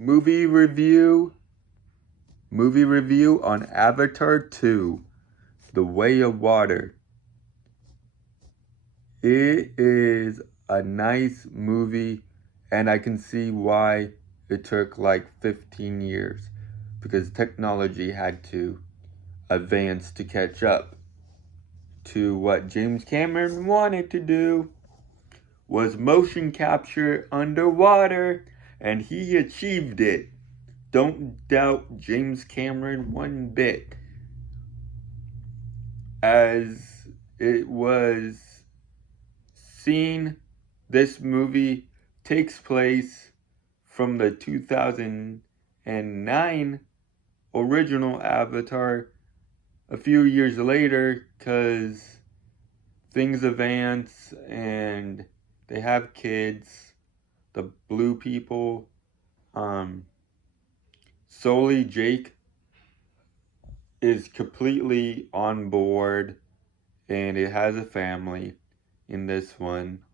Movie review. Movie review on Avatar 2, The Way of Water. It is a nice movie, and I can see why it took like 15 years because technology had to advance to catch up to what James Cameron wanted to do was motion capture underwater, and he achieved it. Don't doubt James Cameron one bit. As it was seen, this movie takes place from the 2009 original Avatar a few years later because things advance and they have kids. The blue people, um, solely Jake is completely on board and it has a family in this one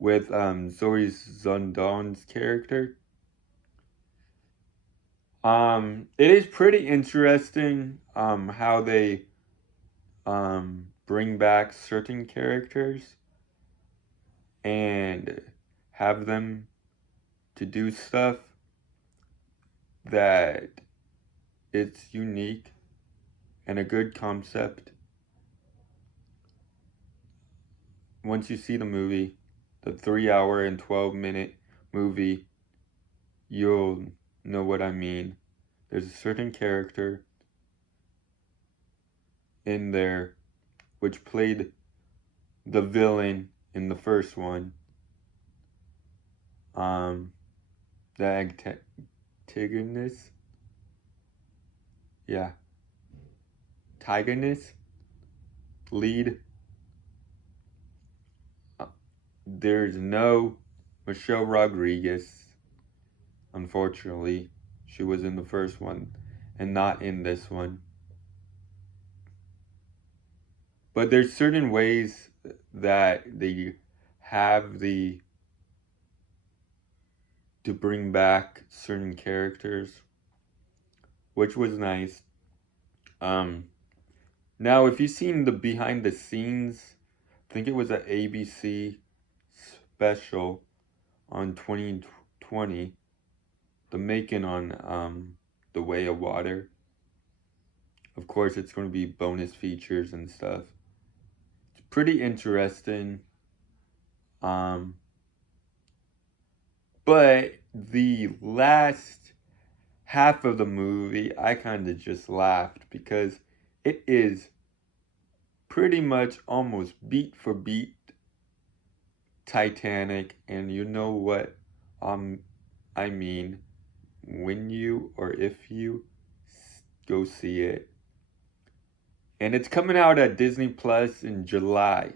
with Zoe Zundon's character. It is pretty interesting how they bring back certain characters and have them to do stuff that it's unique and a good concept. Once you see the movie, the 3 hour and 12-minute movie, you'll know what I mean. There's a certain character in there which played the villain in the first one. The antagonist. Yeah. Antagonist. Lead. There's no Michelle Rodriguez. Unfortunately, she was in the first one and not in this one. But there's certain ways that they have to bring back certain characters, which was nice. Now if you've seen the behind the scenes, I think it was an ABC special on 2020, the making on The Way of Water. Of course, it's going to be bonus features and stuff. It's pretty interesting. But the last half of the movie, I kind of just laughed because it is pretty much almost beat for beat Titanic, and you know what I mean when you or if you go see it. And it's coming out at Disney Plus in July.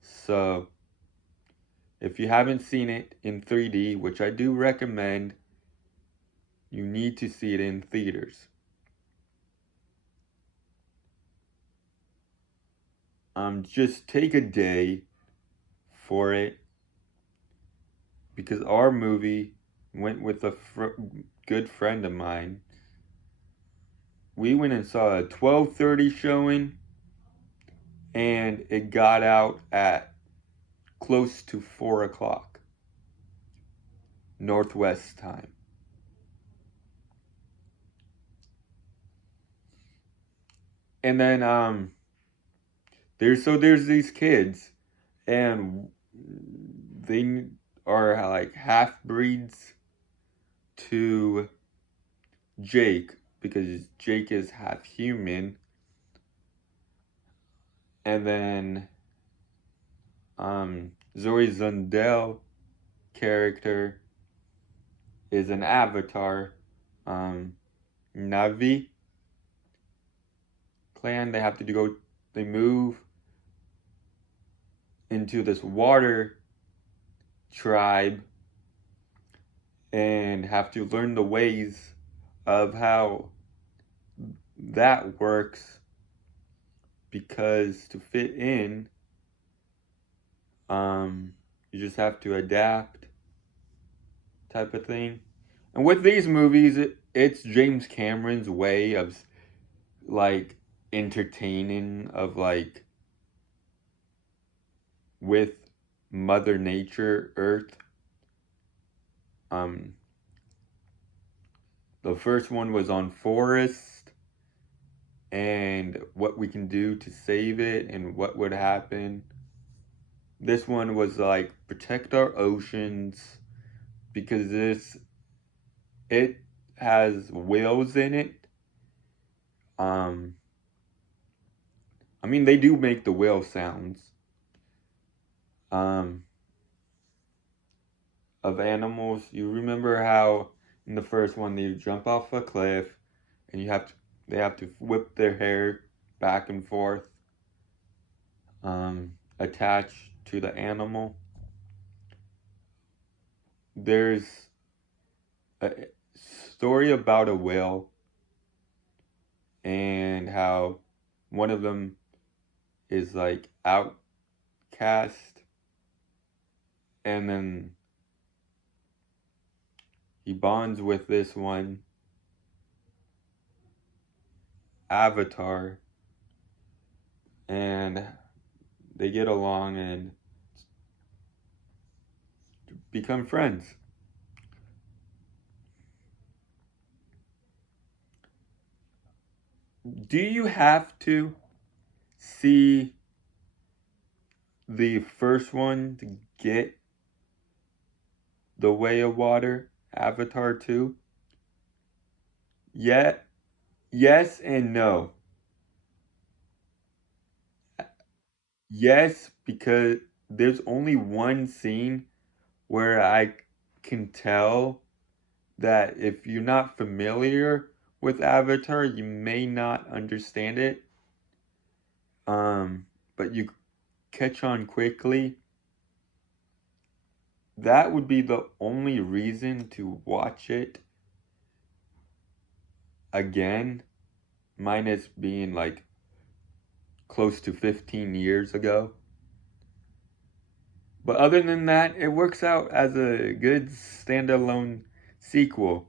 So if you haven't seen it in 3D, which I do recommend, you need to see it in theaters. Just take a day for it because our movie went with a good friend of mine. We went and saw a 12:30 showing and it got out at close to 4 o'clock Northwest time. And then there's these kids and they are like half breeds to Jake because Jake is half human. And then Zoe Zundel character is an avatar. Navi clan, they move into this water tribe and have to learn the ways of how that works because to fit in, you just have to adapt type of thing. And with these movies, it's James Cameron's way of like entertaining of like with Mother Nature, Earth. Um, the first one was on forest and what we can do to save it and what would happen. This one was like protect our oceans because it has whales in it. Um, I mean they do make the whale sounds. Um, of animals. You remember how in the first one they jump off a cliff and they have to whip their hair back and forth, attached to the animal. There's a story about a whale and how one of them is like outcast and then he bonds with this one avatar and they get along and become friends. Do you have to see the first one to get The Way of Water, Avatar 2? Yet, yes and no. Yes, because there's only one scene where I can tell that if you're not familiar with Avatar, you may not understand it. But you catch on quickly. That would be the only reason to watch it again, minus being like close to 15 years ago. But other than that, it works out as a good standalone sequel.